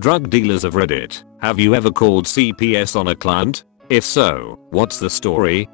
Drug dealers of Reddit, have you ever called CPS on a client? If so, what's the story?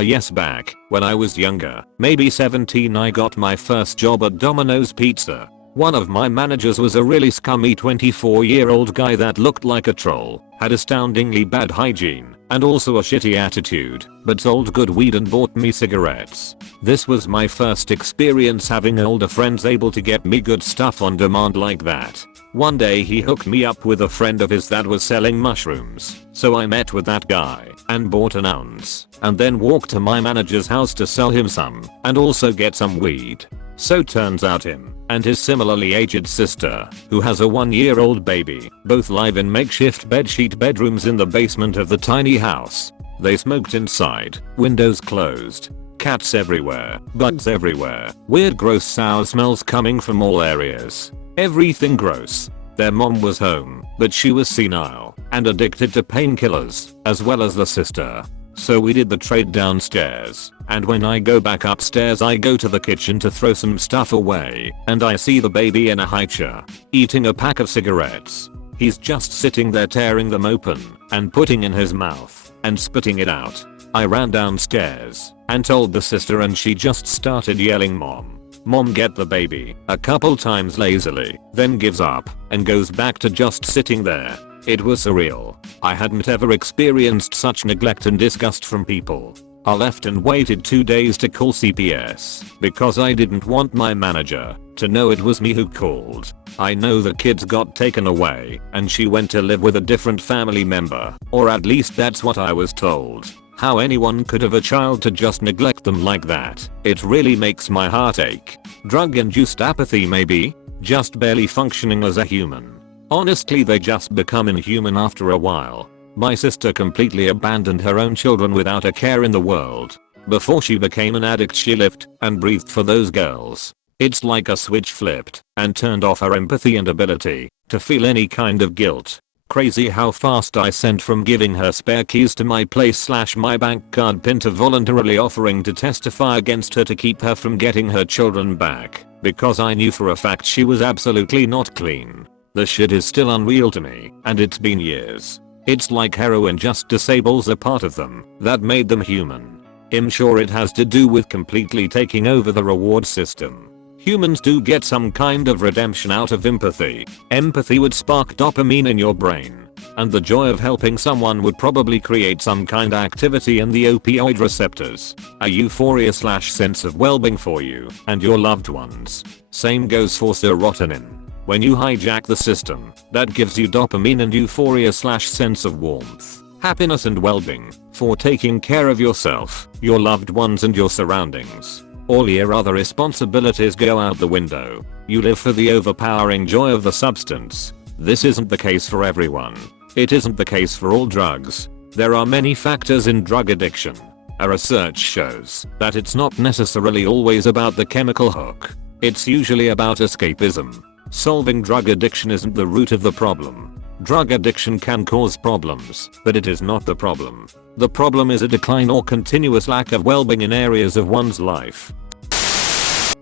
Yes, back when I was younger, maybe 17, I got my first job at Domino's Pizza. One of my managers was a really scummy 24-year-old guy that looked like a troll, had astoundingly bad hygiene, and also a shitty attitude, but sold good weed and bought me cigarettes. This was my first experience having older friends able to get me good stuff on demand like that. One day he hooked me up with a friend of his that was selling mushrooms, so I met with that guy and bought an ounce, and then walked to my manager's house to sell him some, and also get some weed. So turns out him and his similarly aged sister, who has a 1-year-old baby, both live in makeshift bedsheet bedrooms in the basement of the tiny house. They smoked inside, windows closed, cats everywhere, bugs everywhere, weird gross sour smells coming from all areas. Everything gross. Their mom was home, but she was senile and addicted to painkillers, as well as the sister. So we did the trade downstairs, and when I go back upstairs I go to the kitchen to throw some stuff away, and I see the baby in a high chair, eating a pack of cigarettes. He's just sitting there tearing them open, and putting in his mouth, and spitting it out. I ran downstairs, and told the sister, and she just started yelling, "Mom. Mom, get the baby," a couple times lazily, then gives up, and goes back to just sitting there. It was surreal. I hadn't ever experienced such neglect and disgust from people. I left and waited 2 days to call CPS, because I didn't want my manager to know it was me who called. I know the kids got taken away, and she went to live with a different family member, or at least that's what I was told. How anyone could have a child to just neglect them like that, it really makes my heart ache. Drug-induced apathy maybe? Just barely functioning as a human. Honestly, they just become inhuman after a while. My sister completely abandoned her own children without a care in the world. Before she became an addict, she lived and breathed for those girls. It's like a switch flipped and turned off her empathy and ability to feel any kind of guilt. Crazy how fast I sent from giving her spare keys to my place / my bank card pin to voluntarily offering to testify against her to keep her from getting her children back, because I knew for a fact she was absolutely not clean. The shit is still unreal to me, and it's been years. It's like heroin just disables a part of them that made them human. I'm sure it has to do with completely taking over the reward system. Humans do get some kind of redemption out of empathy. Empathy would spark dopamine in your brain, and the joy of helping someone would probably create some kind of activity in the opioid receptors. A euphoria / sense of well-being for you and your loved ones. Same goes for serotonin. When you hijack the system, that gives you dopamine and euphoria / sense of warmth, happiness and well-being for taking care of yourself, your loved ones and your surroundings. All your other responsibilities go out the window. You live for the overpowering joy of the substance. This isn't the case for everyone. It isn't the case for all drugs. There are many factors in drug addiction. A research shows that it's not necessarily always about the chemical hook. It's usually about escapism. Solving drug addiction isn't the root of the problem. Drug addiction can cause problems, but it is not the problem. The problem is a decline or continuous lack of well-being in areas of one's life.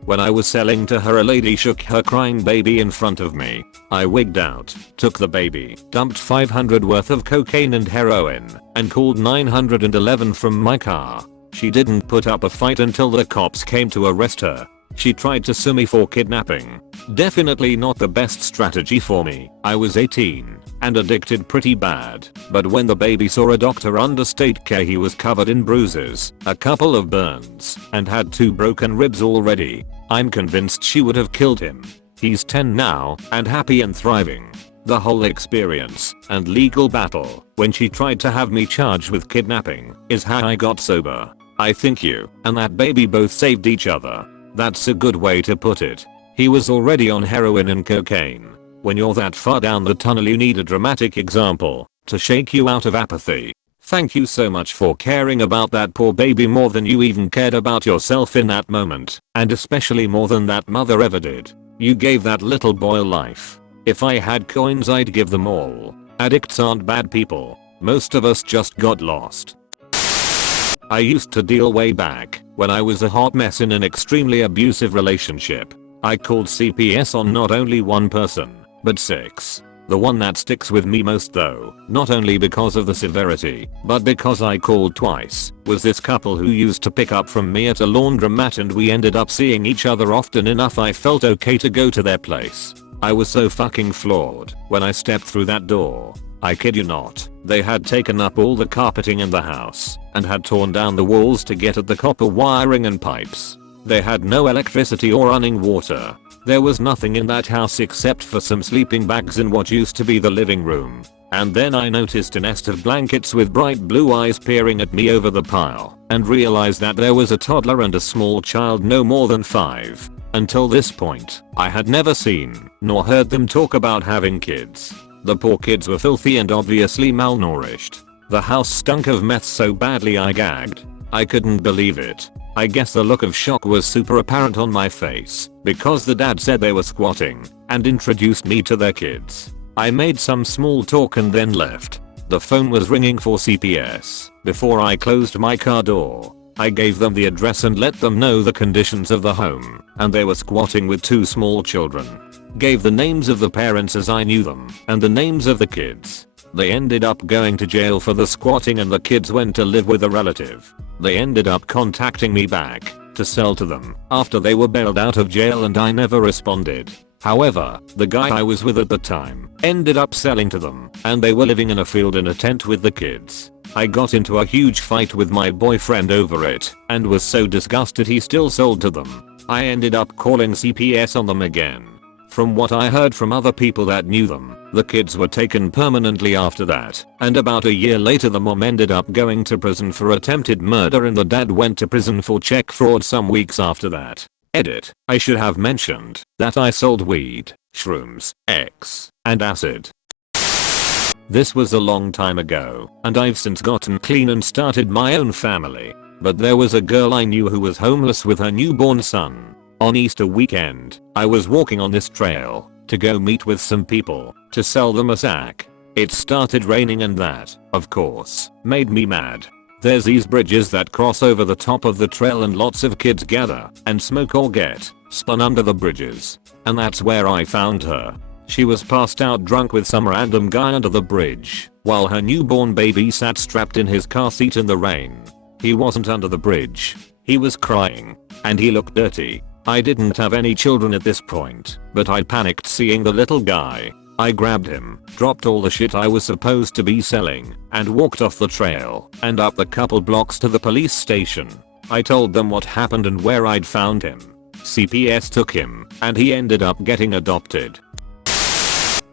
When I was selling to her, a lady shook her crying baby in front of me. I wigged out, took the baby, dumped $500 worth of cocaine and heroin, and called 911 from my car. She didn't put up a fight until the cops came to arrest her. She tried to sue me for kidnapping. Definitely not the best strategy for me. I was 18 and addicted pretty bad, but when the baby saw a doctor under state care, he was covered in bruises, a couple of burns, and had 2 broken ribs already. I'm convinced she would have killed him. He's 10 now and happy and thriving. The whole experience and legal battle when she tried to have me charged with kidnapping is how I got sober. I think you and that baby both saved each other. That's a good way to put it. He was already on heroin and cocaine. When you're that far down the tunnel, you need a dramatic example to shake you out of apathy. Thank you so much for caring about that poor baby more than you even cared about yourself in that moment, and especially more than that mother ever did. You gave that little boy life. If I had coins, I'd give them all. Addicts aren't bad people. Most of us just got lost. I used to deal way back when I was a hot mess in an extremely abusive relationship. I called CPS on not only one person, But 6. The one that sticks with me most though, not only because of the severity, but because I called twice, was this couple who used to pick up from me at a laundromat and we ended up seeing each other often enough I felt okay to go to their place. I was so fucking floored when I stepped through that door. I kid you not, they had taken up all the carpeting in the house and had torn down the walls to get at the copper wiring and pipes. They had no electricity or running water. There was nothing in that house except for some sleeping bags in what used to be the living room. And then I noticed a nest of blankets with bright blue eyes peering at me over the pile and realized that there was a toddler and a small child no more than 5. Until this point, I had never seen nor heard them talk about having kids. The poor kids were filthy and obviously malnourished. The house stunk of meth so badly I gagged. I couldn't believe it. I guess the look of shock was super apparent on my face because the dad said they were squatting and introduced me to their kids. I made some small talk and then left. The phone was ringing for CPS. Before I closed my car door, I gave them the address and let them know the conditions of the home, and they were squatting with 2 small children. Gave the names of the parents as I knew them and the names of the kids. They ended up going to jail for the squatting and the kids went to live with a relative. They ended up contacting me back to sell to them after they were bailed out of jail and I never responded. However, the guy I was with at the time ended up selling to them and they were living in a field in a tent with the kids. I got into a huge fight with my boyfriend over it and was so disgusted he still sold to them. I ended up calling CPS on them again. From what I heard from other people that knew them, the kids were taken permanently after that, and about a year later the mom ended up going to prison for attempted murder and the dad went to prison for check fraud some weeks after that. Edit. I should have mentioned that I sold weed, shrooms, X, and acid. This was a long time ago, and I've since gotten clean and started my own family. But there was a girl I knew who was homeless with her newborn son. On Easter weekend, I was walking on this trail to go meet with some people to sell them a sack. It started raining and that, of course, made me mad. There's these bridges that cross over the top of the trail and lots of kids gather and smoke or get spun under the bridges. And that's where I found her. She was passed out drunk with some random guy under the bridge while her newborn baby sat strapped in his car seat in the rain. He wasn't under the bridge. He was crying. And he looked dirty. I didn't have any children at this point, but I panicked seeing the little guy. I grabbed him, dropped all the shit I was supposed to be selling, and walked off the trail and up the couple blocks to the police station. I told them what happened and where I'd found him. CPS took him, and he ended up getting adopted.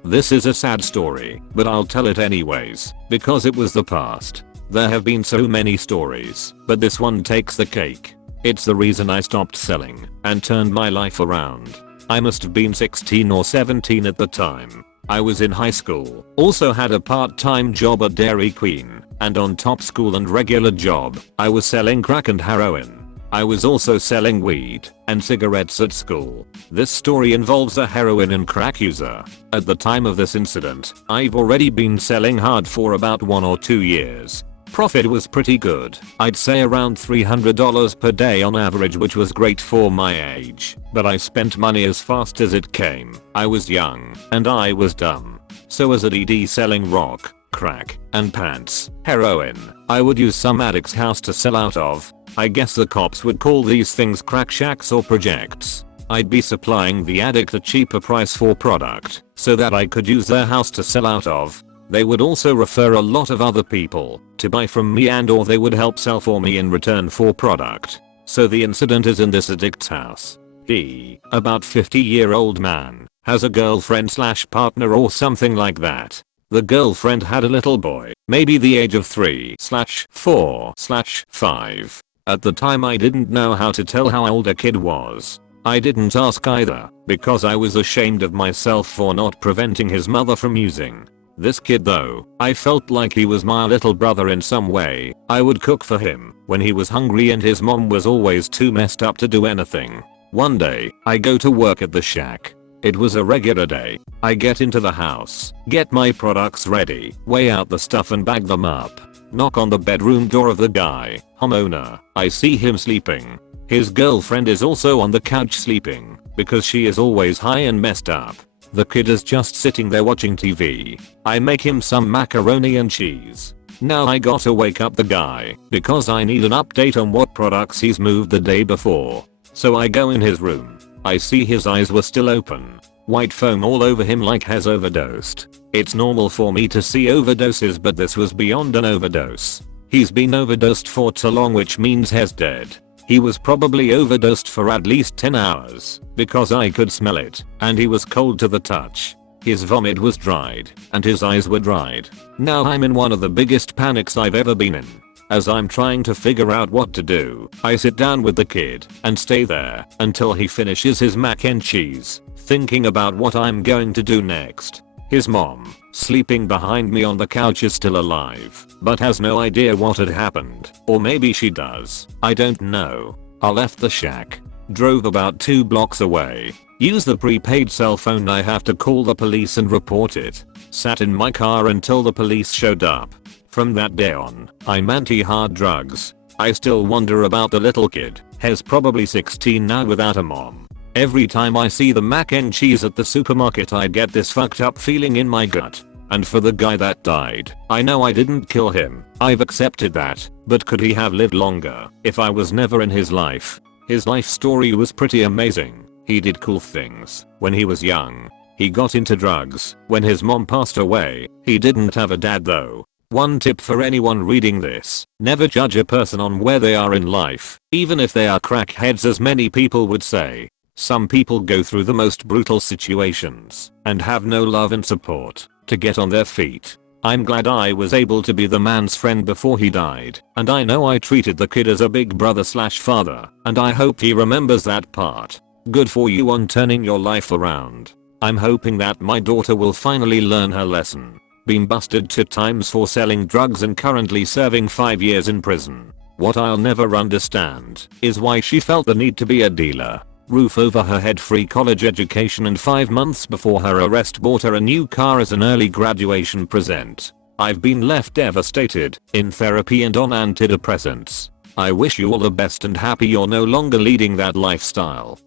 This is a sad story, but I'll tell it anyways, because it was the past. There have been so many stories, but this one takes the cake. It's the reason I stopped selling and turned my life around. I must have been 16 or 17 at the time. I was in high school, also had a part-time job at Dairy Queen, and on top school and regular job, I was selling crack and heroin. I was also selling weed and cigarettes at school. This story involves a heroin and crack user. At the time of this incident, I've already been selling hard for about 1 or 2 years. Profit was pretty good. I'd say around $300 per day on average, which was great for my age. But I spent money as fast as it came. I was young and I was dumb. So as a DD selling rock, crack, and pants, heroin, I would use some addict's house to sell out of. I guess the cops would call these things crack shacks or projects. I'd be supplying the addict a cheaper price for product so that I could use their house to sell out of. They would also refer a lot of other people to buy from me and or they would help sell for me in return for product. So the incident is in this addict's house. He, about 50-year-old man, has a girlfriend / partner or something like that. The girlfriend had a little boy, maybe the age of 3/4/5. At the time I didn't know how to tell how old a kid was. I didn't ask either, because I was ashamed of myself for not preventing his mother from using. This kid though, I felt like he was my little brother in some way. I would cook for him when he was hungry and his mom was always too messed up to do anything. One day, I go to work at the shack. It was a regular day. I get into the house, get my products ready, weigh out the stuff and bag them up. Knock on the bedroom door of the guy, homeowner. I see him sleeping. His girlfriend is also on the couch sleeping because she is always high and messed up. The kid is just sitting there watching TV. I make him some macaroni and cheese. Now I gotta wake up the guy because I need an update on what products he's moved the day before. So I go in his room. I see his eyes were still open. White foam all over him like has overdosed. It's normal for me to see overdoses, but this was beyond an overdose. He's been overdosed for too long, which means he's dead. He was probably overdosed for at least 10 hours because I could smell it and he was cold to the touch. His vomit was dried and his eyes were dried. Now I'm in one of the biggest panics I've ever been in. As I'm trying to figure out what to do, I sit down with the kid and stay there until he finishes his mac and cheese, thinking about what I'm going to do next. His mom, sleeping behind me on the couch, is still alive, but has no idea what had happened. Or maybe she does. I don't know. I left the shack, drove about 2 blocks away, used the prepaid cell phone. I have to call the police and report it. Sat in my car until the police showed up. From that day on, I'm anti-hard drugs. I still wonder about the little kid. He's probably 16 now without a mom. Every time I see the mac and cheese at the supermarket, I get this fucked up feeling in my gut. And for the guy that died, I know I didn't kill him. I've accepted that. But could he have lived longer if I was never in his life? His life story was pretty amazing. He did cool things when he was young. He got into drugs when his mom passed away. He didn't have a dad though. One tip for anyone reading this: never judge a person on where they are in life, even if they are crackheads, as many people would say. Some people go through the most brutal situations and have no love and support to get on their feet. I'm glad I was able to be the man's friend before he died, and I know I treated the kid as a big brother/father, and I hope he remembers that part. Good for you on turning your life around. I'm hoping that my daughter will finally learn her lesson. Been busted 2 times for selling drugs and currently serving 5 years in prison. What I'll never understand is why she felt the need to be a dealer. Roof over her head, free college education, and 5 months before her arrest bought her a new car as an early graduation present. I've been left devastated, in therapy and on antidepressants. I wish you all the best and happy you're no longer leading that lifestyle.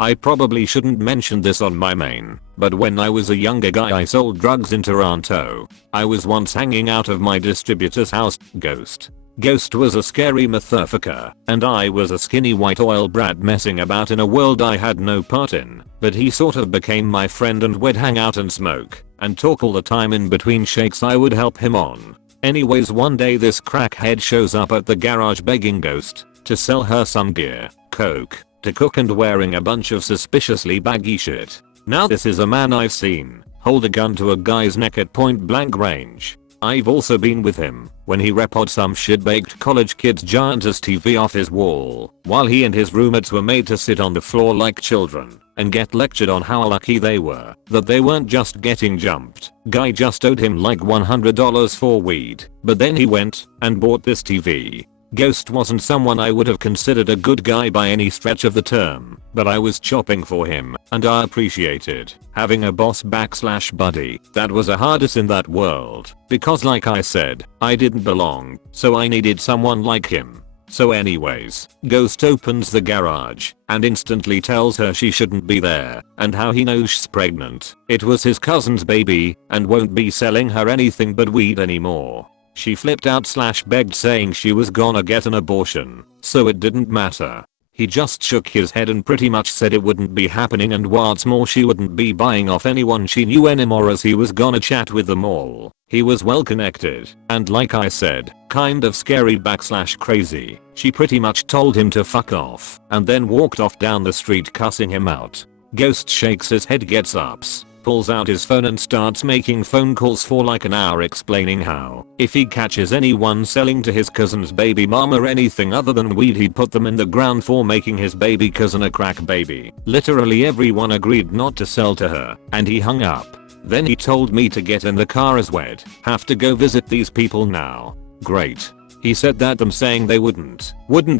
I probably shouldn't mention this on my main, but when I was a younger guy I sold drugs in Toronto. I was once hanging out of my distributor's house. Ghost was a scary motherfucker, and I was a skinny white oil brat messing about in a world I had no part in, but he sort of became my friend and we'd hang out and smoke and talk all the time. In between shakes I would help him on. Anyways, one day this crackhead shows up at the garage begging Ghost to sell her some gear, coke, to cook, and wearing a bunch of suspiciously baggy shit. Now this is a man I've seen hold a gun to a guy's neck at point blank range. I've also been with him when he repod some shit-baked college kid's giant-ass TV off his wall while he and his roommates were made to sit on the floor like children and get lectured on how lucky they were that they weren't just getting jumped. Guy just owed him like $100 for weed, but then he went and bought this TV. Ghost wasn't someone I would have considered a good guy by any stretch of the term, but I was chopping for him, and I appreciated having a boss / buddy that was a hardest in that world, because like I said, I didn't belong, so I needed someone like him. So anyways, Ghost opens the garage and instantly tells her she shouldn't be there and how he knows she's pregnant. It was his cousin's baby and won't be selling her anything but weed anymore. She flipped out / begged, saying she was gonna get an abortion, so it didn't matter. He just shook his head and pretty much said it wouldn't be happening, and what's more, she wouldn't be buying off anyone she knew anymore, as he was gonna chat with them all. He was well connected, and like I said, kind of scary / crazy. She pretty much told him to fuck off and then walked off down the street cussing him out. Ghost shakes his head, gets up, pulls out his phone and starts making phone calls for like an hour, explaining how if he catches anyone selling to his cousin's baby mama anything other than weed, he'd put them in the ground for making his baby cousin a crack baby. Literally everyone agreed not to sell to her, and he hung up. Then he told me to get in the car as we'd have to go visit these people now. Great. He said that them saying they wouldn't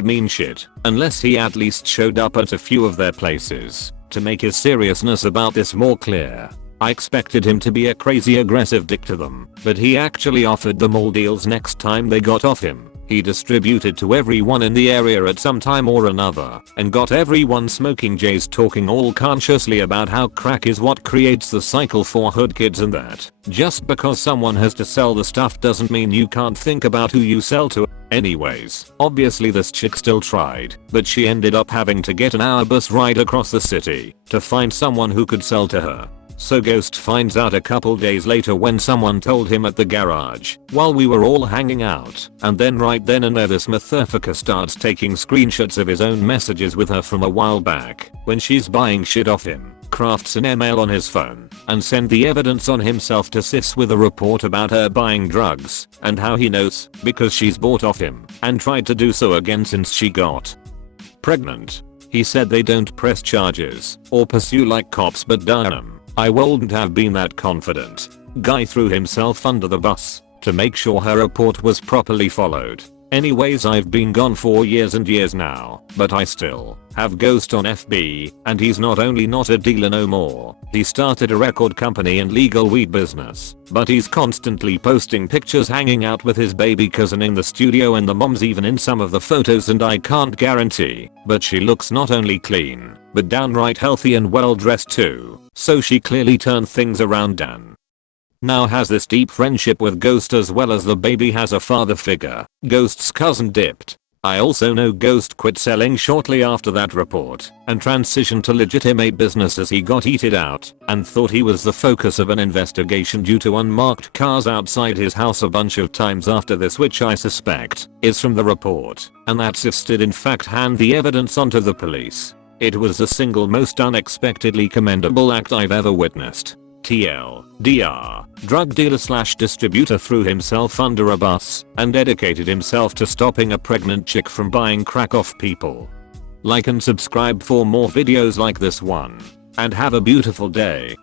mean shit unless he at least showed up at a few of their places to make his seriousness about this more clear. I expected him to be a crazy aggressive dick to them, but he actually offered them all deals next time they got off him. He distributed to everyone in the area at some time or another and got everyone smoking J's talking all consciously about how crack is what creates the cycle for hood kids and that just because someone has to sell the stuff doesn't mean you can't think about who you sell to. Anyways, obviously this chick still tried, but she ended up having to get an hour bus ride across the city to find someone who could sell to her. So Ghost finds out a couple days later when someone told him at the garage while we were all hanging out, and then right then and there this motherfucker starts taking screenshots of his own messages with her from a while back when she's buying shit off him, crafts an email on his phone, and send the evidence on himself to sis with a report about her buying drugs and how he knows because she's bought off him and tried to do so again since she got pregnant. He said they don't press charges or pursue like cops, but damn, I wouldn't have been that confident. Guy threw himself under the bus to make sure her report was properly followed. Anyways, I've been gone for years and years now, but I still have Ghost on FB, and he's not only not a dealer no more, he started a record company and legal weed business, but he's constantly posting pictures hanging out with his baby cousin in the studio, and the mom's even in some of the photos, and I can't guarantee, but she looks not only clean, but downright healthy and well dressed too, so she clearly turned things around. Dan now has this deep friendship with Ghost, as well as the baby has a father figure. Ghost's cousin dipped. I also know Ghost quit selling shortly after that report and transitioned to legitimate business as he got eated out and thought he was the focus of an investigation due to unmarked cars outside his house a bunch of times after this, which I suspect is from the report, and that sis did in fact hand the evidence onto the police. It was the single most unexpectedly commendable act I've ever witnessed. TLDR, drug dealer / distributor threw himself under a bus and dedicated himself to stopping a pregnant chick from buying crack off people. Like and subscribe for more videos like this one. And have a beautiful day.